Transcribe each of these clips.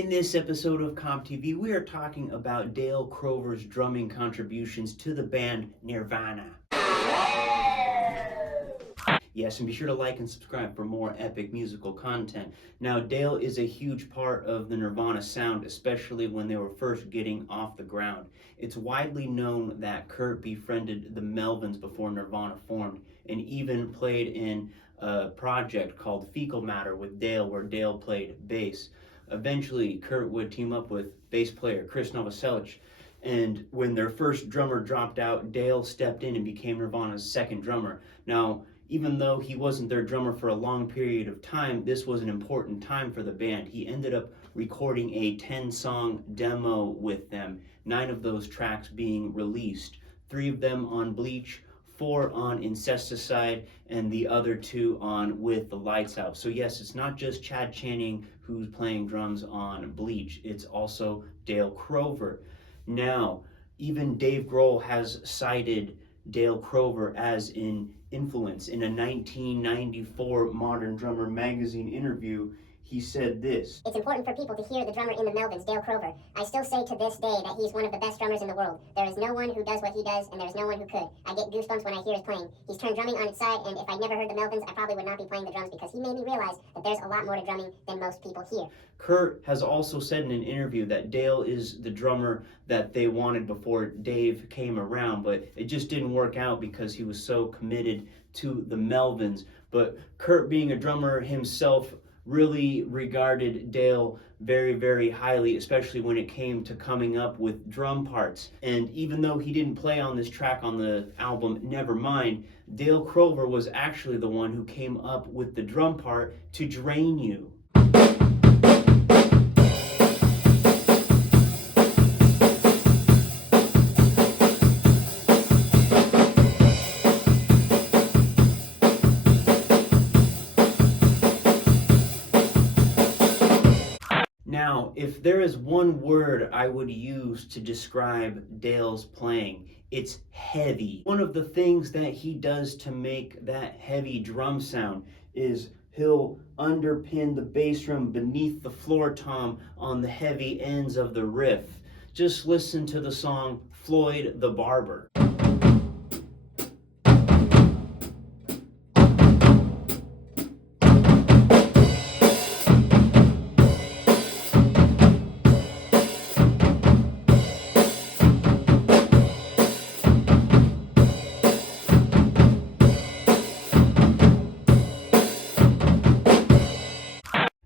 In this episode of CobbTV, we are talking about Dale Crover's drumming contributions to the band Nirvana. Yes, and be sure to like and subscribe for more epic musical content. Now, Dale is a huge part of the Nirvana sound, especially when they were first getting off the ground. It's widely known that Kurt befriended the Melvins before Nirvana formed, and even played in a project called Fecal Matter with Dale, where Dale played bass. Eventually, Kurt would team up with bass player Chris Novoselic, and when their first drummer dropped out, Dale stepped in and became Nirvana's second drummer. Now, even though he wasn't their drummer for a long period of time, this was an important time for the band. He ended up recording a 10-song demo with them, 9 of those tracks being released, 3 of them on Bleach, 4 on Incesticide, and the other 2 on With the Lights Out. So yes, it's not just Chad Channing who's playing drums on Bleach, it's also Dale Crover. Now, even Dave Grohl has cited Dale Crover as an influence. In a 1994 Modern Drummer magazine interview, he said this: "It's important for people to hear the drummer in the Melvins, Dale Crover. I still say to this day that he's one of the best drummers in the world. There is no one who does what he does, and there's no one who could. I get goosebumps when I hear his playing. He's turned drumming on its side, and if I'd never heard the Melvins, I probably would not be playing the drums because he made me realize that there's a lot more to drumming than most people hear." Kurt has also said in an interview that Dale is the drummer that they wanted before Dave came around, but it just didn't work out because he was so committed to the Melvins. But Kurt, being a drummer himself, really regarded Dale very, very highly, especially when it came to coming up with drum parts. And even though he didn't play on this track on the album Nevermind, Dale Crover was actually the one who came up with the drum part to Drain You. Now, if there is one word I would use to describe Dale's playing, it's heavy. One of the things that he does to make that heavy drum sound is he'll underpin the bass drum beneath the floor tom on the heavy ends of the riff. Just listen to the song Floyd the Barber.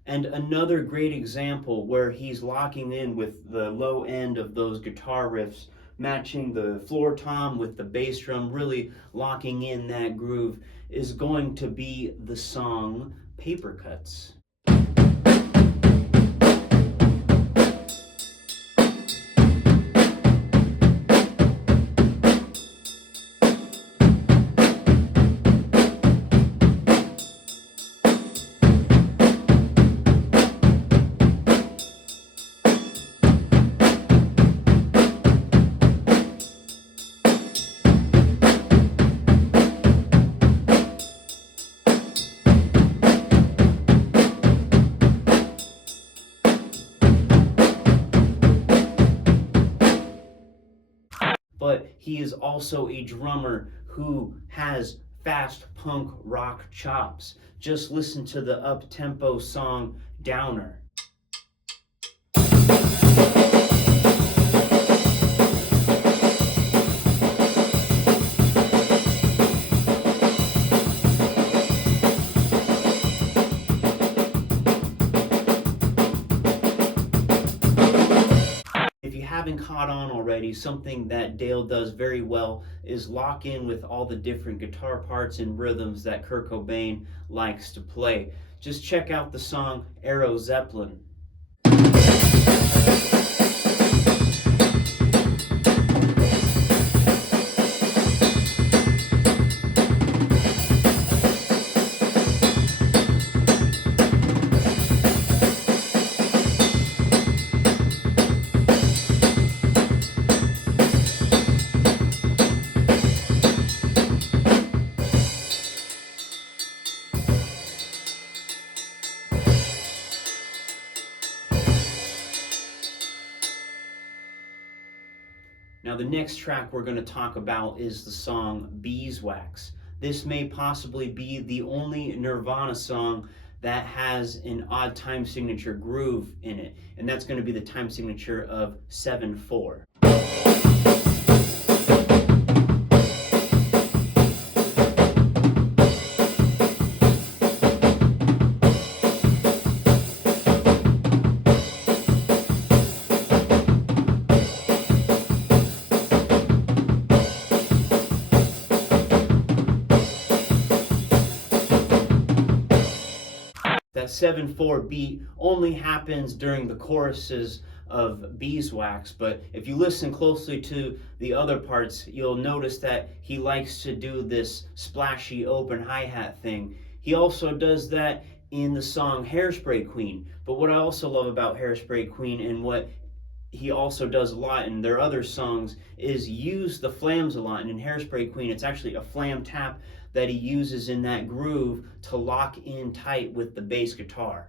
And another great example where he's locking in with the low end of those guitar riffs, matching the floor tom with the bass drum, really locking in that groove, is going to be the song Paper Cuts. But he is also a drummer who has fast punk rock chops. Just listen to the up-tempo song Downer. Haven't caught on already, something that Dale does very well is lock in with all the different guitar parts and rhythms that Kurt Cobain likes to play. Just check out the song Aero Zeppelin. Now, the next track we're going to talk about is the song Beeswax. This may possibly be the only Nirvana song that has an odd time signature groove in it, and that's going to be the time signature of 7/4. That 7/4 beat only happens during the choruses of Beeswax, but if you listen closely to the other parts, you'll notice that he likes to do this splashy open hi-hat thing. He also does that in the song Hairspray Queen. But what I also love about Hairspray Queen, and what he also does a lot in their other songs, is use the flams a lot. And in Hairspray Queen, it's actually a flam tap that he uses in that groove to lock in tight with the bass guitar.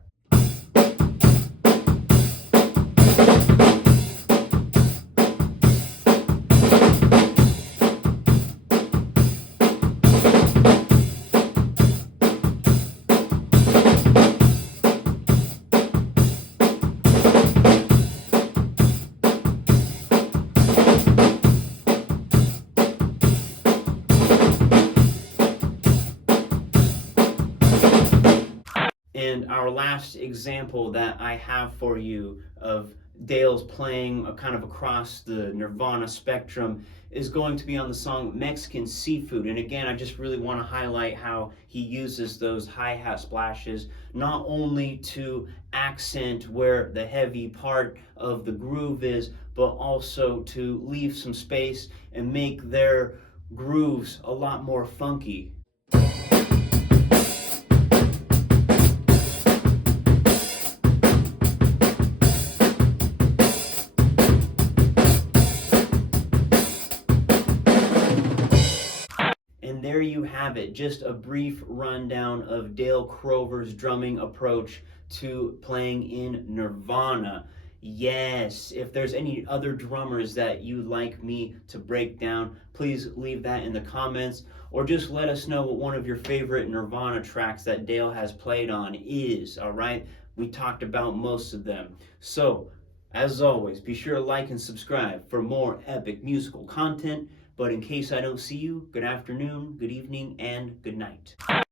And our last example that I have for you of Dale's playing kind of across the Nirvana spectrum is going to be on the song Mexican Seafood. And again, I just really want to highlight how he uses those hi-hat splashes not only to accent where the heavy part of the groove is, but also to leave some space and make their grooves a lot more funky. And there you have it, just a brief rundown of Dale Crover's drumming approach to playing in Nirvana. Yes, if there's any other drummers that you'd like me to break down, please leave that in the comments, or just let us know what one of your favorite Nirvana tracks that Dale has played on is, all right? We talked about most of them. So, as always, be sure to like and subscribe for more epic musical content. But in case I don't see you, good afternoon, good evening, and good night.